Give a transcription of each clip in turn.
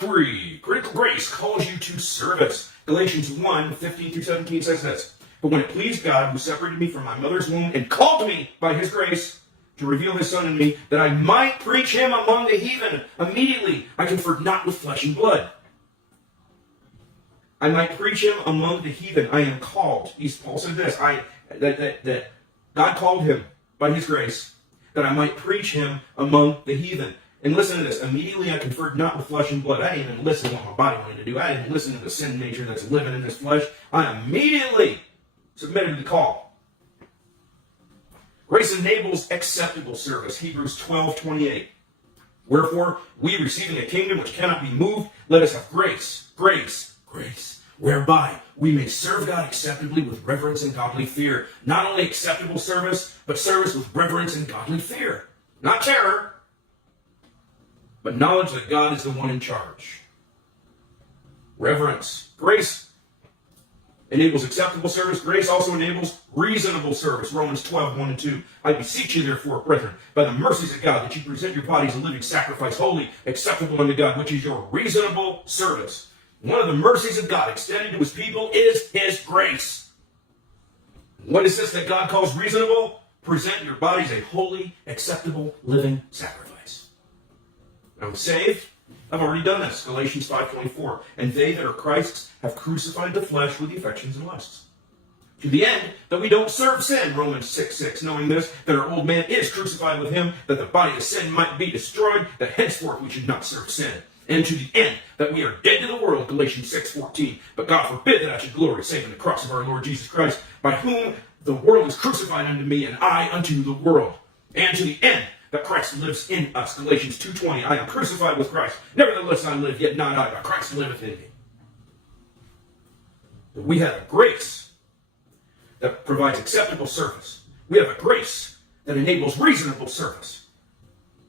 3. Critical grace calls you to service. Galatians 1, 15 through 17 says this. But when it pleased God, who separated me from my mother's womb and called me by his grace to reveal his Son in me, that I might preach him among the heathen, immediately I conferred not with flesh and blood. I might preach him among the heathen. I am called. Paul said this, that God called him by his grace, that I might preach him among the heathen. And listen to this. Immediately I conferred not with flesh and blood. I didn't even listen to what my body wanted to do. I didn't listen to the sin nature that's living in this flesh. I immediately submitted to the call. Grace enables acceptable service. Hebrews 12:28. Wherefore, we receiving a kingdom which cannot be moved, let us have grace, whereby we may serve God acceptably with reverence and godly fear. Not only acceptable service, but service with reverence and godly fear. Not terror, but knowledge that God is the one in charge. Reverence. Grace enables acceptable service. Grace also enables reasonable service. Romans 12, 1 and 2. I beseech you, therefore, brethren, by the mercies of God, that you present your bodies a living sacrifice, holy, acceptable unto God, which is your reasonable service. One of the mercies of God extended to his people is his grace. What is this that God calls reasonable? Present your bodies a holy, acceptable, living sacrifice. I'm saved. I've already done this. Galatians 5:24. And they that are Christ's have crucified the flesh with the affections and lusts. To the end that we don't serve sin. Romans 6:6. Knowing this, that our old man is crucified with him, that the body of sin might be destroyed, that henceforth we should not serve sin. And to the end that we are dead to the world. Galatians 6:14. But God forbid that I should glory, save in the cross of our Lord Jesus Christ, by whom the world is crucified unto me, and I unto the world. And to the end that Christ lives in us. Galatians 2:20. I am crucified with Christ. Nevertheless I live, yet not I, but Christ liveth in me. We have a grace that provides acceptable service. We have a grace that enables reasonable service.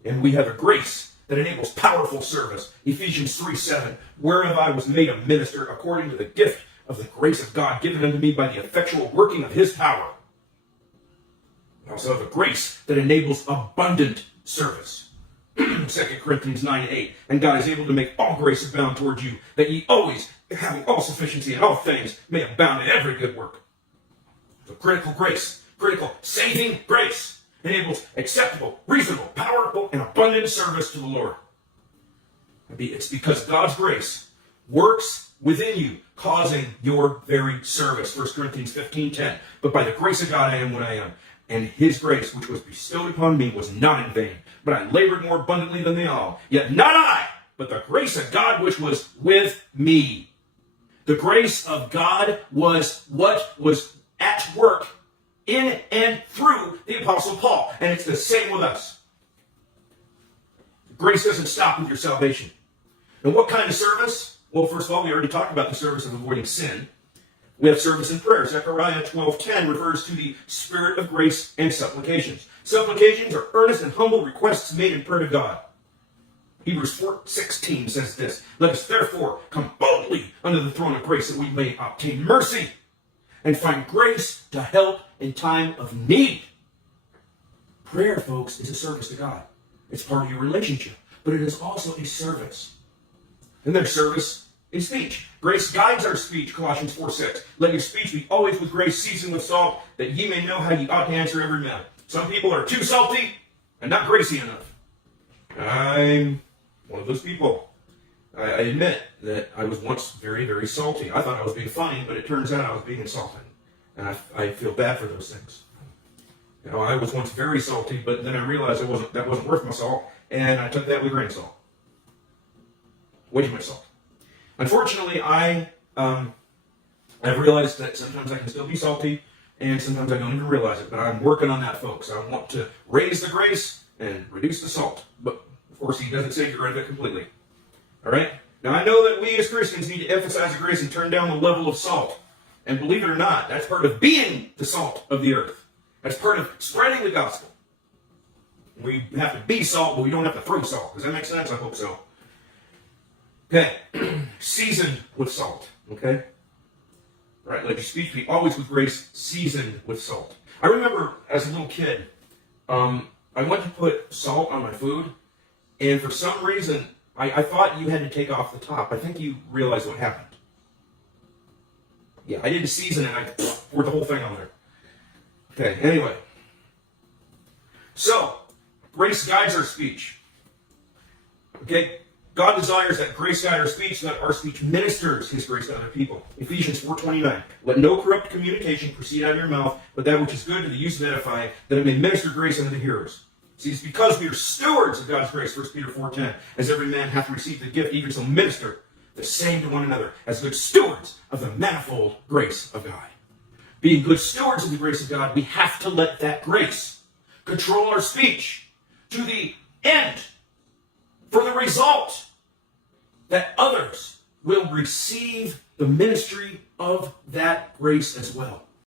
And we have a grace that enables powerful service. Ephesians 3:7. Whereof I was made a minister according to the gift of the grace of God given unto me by the effectual working of his power. We also have a grace that enables abundant service. 2 Corinthians 9:8. And God is able to make all grace abound toward you, that ye always, having all sufficiency in all things, may abound in every good work. So critical grace, critical saving grace, enables acceptable, reasonable, powerful, and abundant service to the Lord. It's because God's grace works within you, causing your very service. 1 Corinthians 15:10. But by the grace of God I am what I am. And his grace, which was bestowed upon me, was not in vain. But I labored more abundantly than they all. Yet not I, but the grace of God which was with me. The grace of God was what was at work in and through the Apostle Paul. And it's the same with us. Grace doesn't stop with your salvation. And what kind of service? Well, first of all, we already talked about the service of avoiding sin. We have service in prayer. Zechariah 12:10 refers to the spirit of grace and supplications. Supplications are earnest and humble requests made in prayer to God. Hebrews 4:16 says this. Let us therefore come boldly under the throne of grace, that we may obtain mercy and find grace to help in time of need. Prayer, folks, is a service to God. It's part of your relationship, but it is also a service. And there's service in speech. Grace guides our speech, Colossians 4:6. Let your speech be always with grace, seasoned with salt, that ye may know how ye ought to answer every man. Some people are too salty and not gracy enough. I'm one of those people. I admit that I was once very, very salty. I thought I was being funny, but it turns out I was being insulting. And I feel bad for those things. You know, I was once very salty, but then I realized that wasn't worth my salt, and I took that with a grain of salt. Way too much salt. Unfortunately, I've realized that sometimes I can still be salty, and sometimes I don't even realize it, but I'm working on that, folks. I want to raise the grace and reduce the salt, but of course he doesn't say get rid of it completely. All right? Now, I know that we as Christians need to emphasize the grace and turn down the level of salt, and believe it or not, that's part of being the salt of the earth. That's part of spreading the gospel. We have to be salt, but we don't have to throw salt. Does that make sense? I hope so. Okay, seasoned with salt, okay? All right, let your speech be always with grace, seasoned with salt. I remember as a little kid, I went to put salt on my food, and for some reason, I thought you had to take off the top. I think you realize what happened. Yeah, I didn't season it. I poured the whole thing on there. Okay, anyway. So, grace guides our speech. Okay? God desires that grace guide our speech, so that our speech ministers His grace to other people. Ephesians 4:29. Let no corrupt communication proceed out of your mouth, but that which is good to the use of edifying, that it may minister grace unto the hearers. See, it's because we are stewards of God's grace, 1 Peter 4:10. As every man hath received the gift, even so minister the same to one another, as good stewards of the manifold grace of God. Being good stewards of the grace of God, we have to let that grace control our speech to the end, for the result that others will receive the ministry of that grace as well.